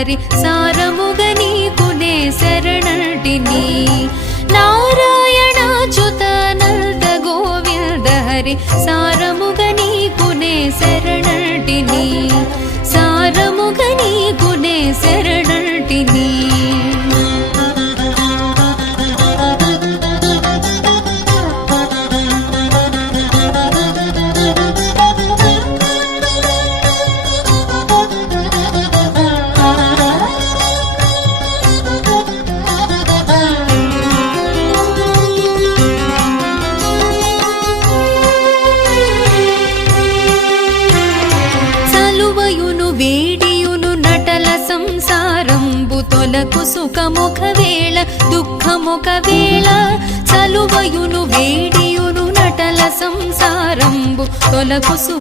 Hari సారముగ నీకునే శరణంటిని నారాయణాచ్యుత Nanda Govinda Hari సారముగ నీకునే శరణంటిని సారముగ నీకునే శరణంటిని తొలకు సుఖముఖవేళ దుఃఖముఖవేళ చలువయును వేడియును నటల సంసారంబు తొలకు